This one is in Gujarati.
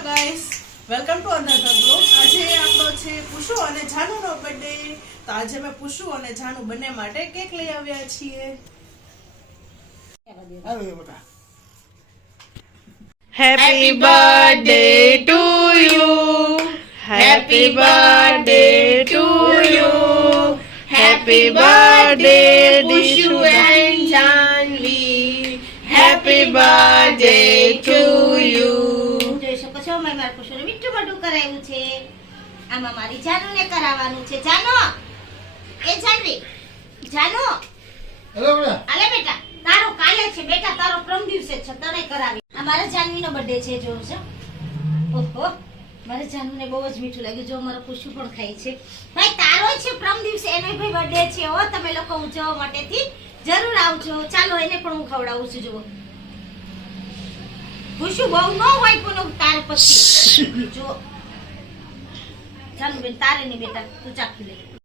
Hello guys, welcome to another blog. આજે આપણો છે પુશુ અને જાનુનો બર્થડે. તો આજે અમે પુશુ અને જાનુ બંને માટે કેક લઈ આવ્યા છીએ. Happy birthday to you, happy birthday to you, happy birthday Pushu and Janvi, happy birthday to you. જોઈ શકો છો મેં મારા પુષ્પને મીઠું મોઢું કરાવ્યું છે. આમાં મારી જાનુને કરાવવાનું છે. જાનો, એ જાનવી, જાનો, હેલો બેટા. આલે બેટા, તારો કાલે છે બેટા, તારો પ્રમ દિવસે છે, તને કરાવી. આ મારા જાનવીનો બર્થડે છે. જોઉં છો, ઓહો, મારા જાનુને બહુ જ મીઠું લાગ્યું. જો મારો પુષ્પુ પણ ખાય છે. ભાઈ તારો છે પ્રમ દિવસે, એનો ભાઈ બર્થડે છે. હો, તમે લોકો ઉજવવા માટેથી જરૂર આવજો. ચાલો એને પણ હું ખવડાવું છું. જુઓ પુષ્પુ બહુ ન હોય પણ તાર પછી જો ચાલો બેન, તારે નહીં બેટા, તું ચાખી લે.